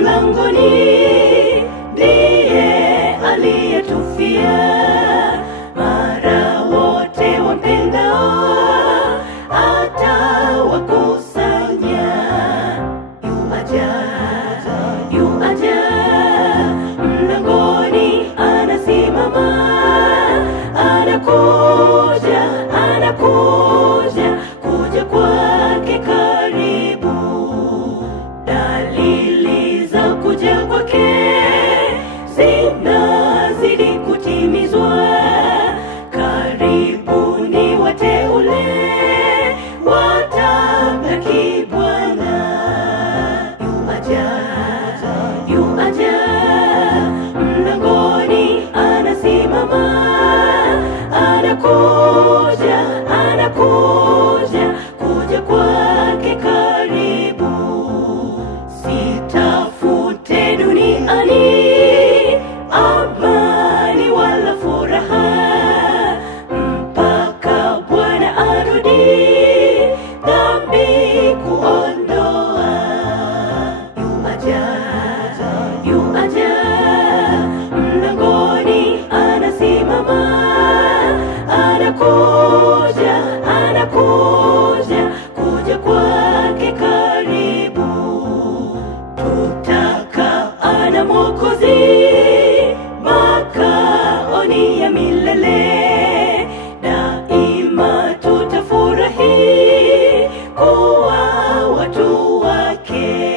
mlangoni, ndiye aliyetufia. Mara wote wampendao atawakusanya. Yu aja mlangoni, anasimama, anakuja, kuja kwake karibu. Dalili za kuja kwake zinazidi kutimizwa. Karibuni wateule watamlaki Bwana. Yu aja mlangoni, anasimama, anakuja, kuja kwake karibu. Sitafute duniani amani wala furaha, mpaka Bwana arudi dhambi kuondoa. Yu aja mlangoni, anasimama, anakuja, kuja kwake karibu. Tutaka ana Mwokozi, makaoni ya milele. Daima tutafurahi kuwa watu wake.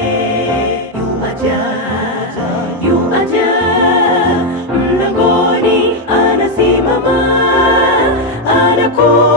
Yu aja mlangoni, anasimama, anakuja.